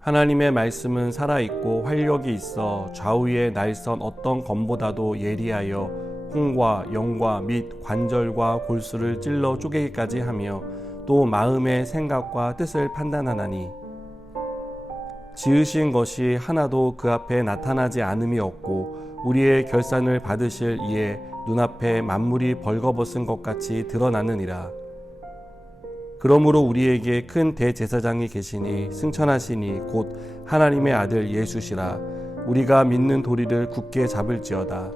하나님의 말씀은 살아있고 활력이 있어 좌우의 날선 어떤 검보다도 예리하여 홍과 영과 및 관절과 골수를 찔러 쪼개기까지 하며 또 마음의 생각과 뜻을 판단하나니 지으신 것이 하나도 그 앞에 나타나지 않음이 없고 우리의 결산을 받으실 이에 눈앞에 만물이 벌거벗은 것 같이 드러나느니라. 그러므로 우리에게 큰 대제사장이 계시니 승천하시니 곧 하나님의 아들 예수시라. 우리가 믿는 도리를 굳게 잡을지어다.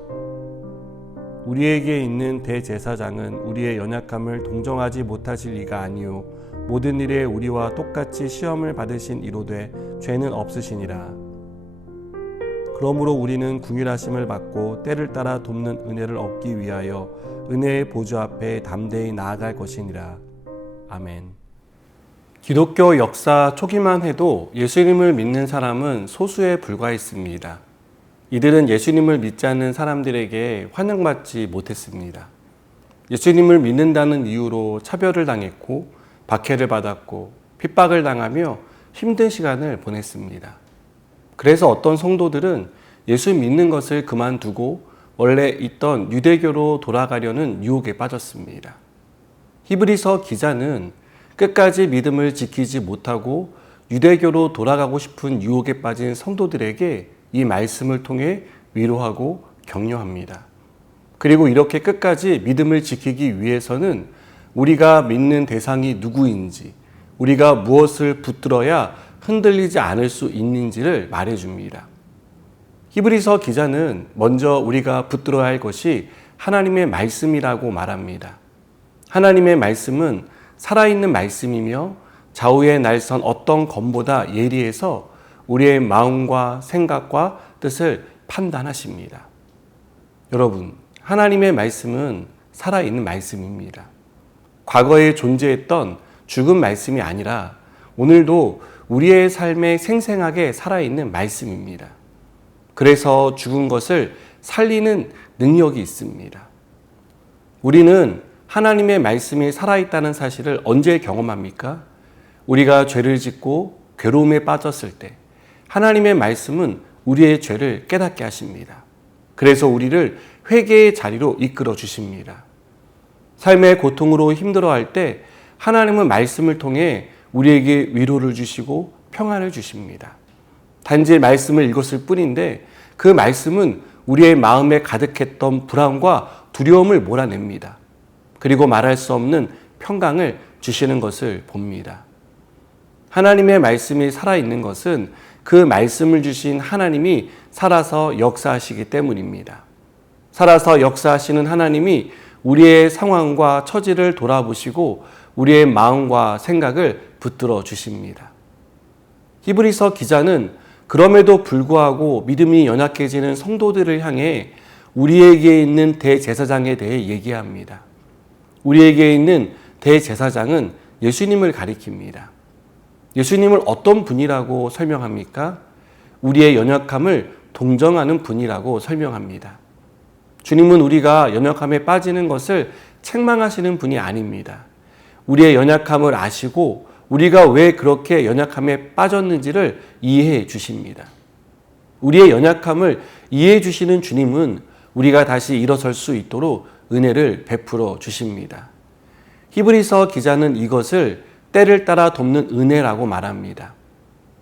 우리에게 있는 대제사장은 우리의 연약함을 동정하지 못하실 이가 아니요 모든 일에 우리와 똑같이 시험을 받으신 이로되 죄는 없으시니라. 그러므로 우리는 긍휼하심을 받고 때를 따라 돕는 은혜를 얻기 위하여 은혜의 보좌 앞에 담대히 나아갈 것이니라. 아멘. 기독교 역사 초기만 해도 예수님을 믿는 사람은 소수에 불과했습니다. 이들은 예수님을 믿지 않는 사람들에게 환영받지 못했습니다. 예수님을 믿는다는 이유로 차별을 당했고 박해를 받았고 핍박을 당하며 힘든 시간을 보냈습니다. 그래서 어떤 성도들은 예수 믿는 것을 그만두고 원래 있던 유대교로 돌아가려는 유혹에 빠졌습니다. 히브리서 기자는 끝까지 믿음을 지키지 못하고 유대교로 돌아가고 싶은 유혹에 빠진 성도들에게 이 말씀을 통해 위로하고 격려합니다. 그리고 이렇게 끝까지 믿음을 지키기 위해서는 우리가 믿는 대상이 누구인지, 우리가 무엇을 붙들어야 흔들리지 않을 수 있는지를 말해줍니다. 히브리서 기자는 먼저 우리가 붙들어야 할 것이 하나님의 말씀이라고 말합니다. 하나님의 말씀은 살아있는 말씀이며 좌우의 날선 어떤 검보다 예리해서 우리의 마음과 생각과 뜻을 판단하십니다. 여러분, 하나님의 말씀은 살아있는 말씀입니다. 과거에 존재했던 죽은 말씀이 아니라 오늘도 우리의 삶에 생생하게 살아있는 말씀입니다. 그래서 죽은 것을 살리는 능력이 있습니다. 우리는 하나님의 말씀이 살아있다는 사실을 언제 경험합니까? 우리가 죄를 짓고 괴로움에 빠졌을 때 하나님의 말씀은 우리의 죄를 깨닫게 하십니다. 그래서 우리를 회개의 자리로 이끌어 주십니다. 삶의 고통으로 힘들어할 때 하나님은 말씀을 통해 우리에게 위로를 주시고 평안을 주십니다. 단지 말씀을 읽었을 뿐인데 그 말씀은 우리의 마음에 가득했던 불안과 두려움을 몰아냅니다. 그리고 말할 수 없는 평강을 주시는 것을 봅니다. 하나님의 말씀이 살아있는 것은 그 말씀을 주신 하나님이 살아서 역사하시기 때문입니다. 살아서 역사하시는 하나님이 우리의 상황과 처지를 돌아보시고 우리의 마음과 생각을 붙들어 주십니다. 히브리서 기자는 그럼에도 불구하고 믿음이 연약해지는 성도들을 향해 우리에게 있는 대제사장에 대해 얘기합니다. 우리에게 있는 대제사장은 예수님을 가리킵니다. 예수님을 어떤 분이라고 설명합니까? 우리의 연약함을 동정하는 분이라고 설명합니다. 주님은 우리가 연약함에 빠지는 것을 책망하시는 분이 아닙니다. 우리의 연약함을 아시고 우리가 왜 그렇게 연약함에 빠졌는지를 이해해 주십니다. 우리의 연약함을 이해해 주시는 주님은 우리가 다시 일어설 수 있도록 은혜를 베풀어 주십니다. 히브리서 기자는 이것을 때를 따라 돕는 은혜라고 말합니다.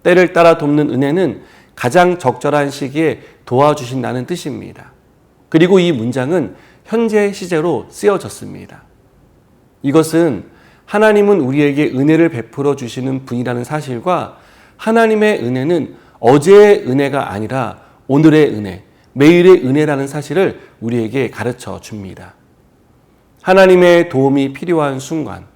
때를 따라 돕는 은혜는 가장 적절한 시기에 도와주신다는 뜻입니다. 그리고 이 문장은 현재 시제로 쓰여졌습니다. 이것은 하나님은 우리에게 은혜를 베풀어 주시는 분이라는 사실과 하나님의 은혜는 어제의 은혜가 아니라 오늘의 은혜, 매일의 은혜라는 사실을 우리에게 가르쳐 줍니다. 하나님의 도움이 필요한 순간,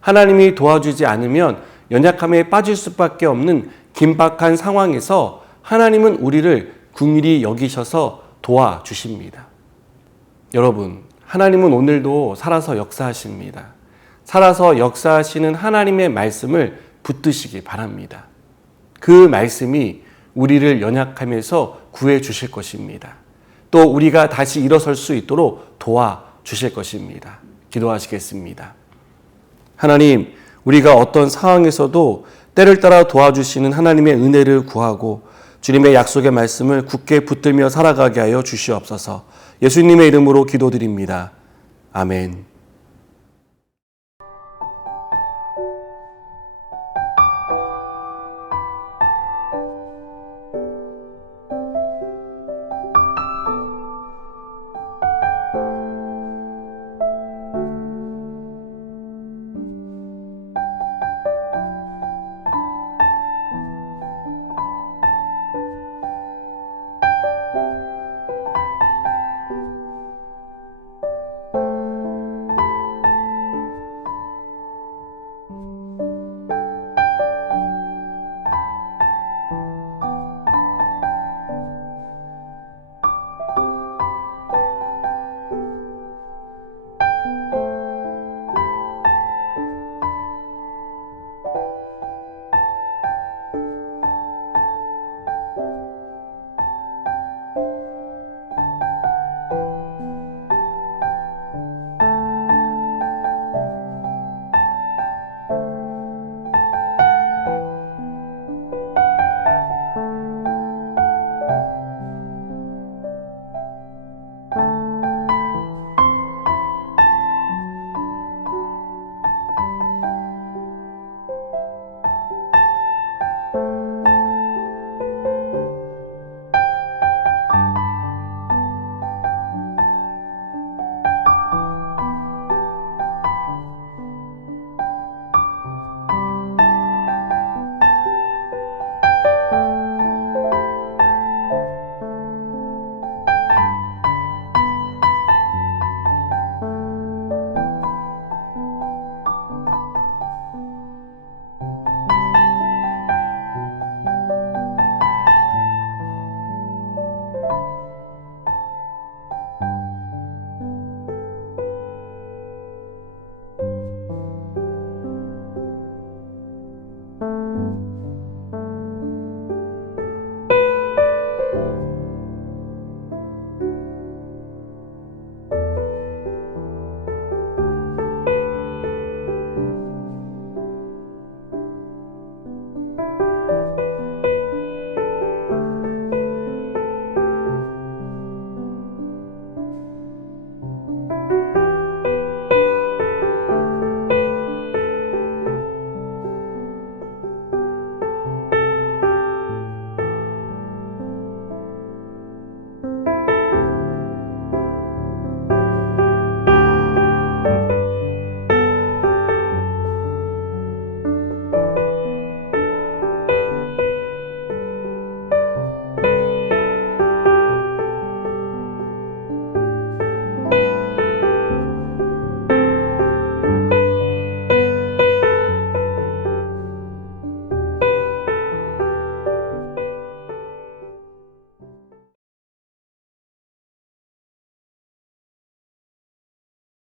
하나님이 도와주지 않으면 연약함에 빠질 수밖에 없는 긴박한 상황에서 하나님은 우리를 긍휼히 여기셔서 도와주십니다. 여러분, 하나님은 오늘도 살아서 역사하십니다. 살아서 역사하시는 하나님의 말씀을 붙드시기 바랍니다. 그 말씀이 우리를 연약함에서 구해 주실 것입니다. 또 우리가 다시 일어설 수 있도록 도와주실 것입니다. 기도하시겠습니다. 하나님, 우리가 어떤 상황에서도 때를 따라 도와주시는 하나님의 은혜를 구하고 주님의 약속의 말씀을 굳게 붙들며 살아가게 하여 주시옵소서. 예수님의 이름으로 기도드립니다. 아멘.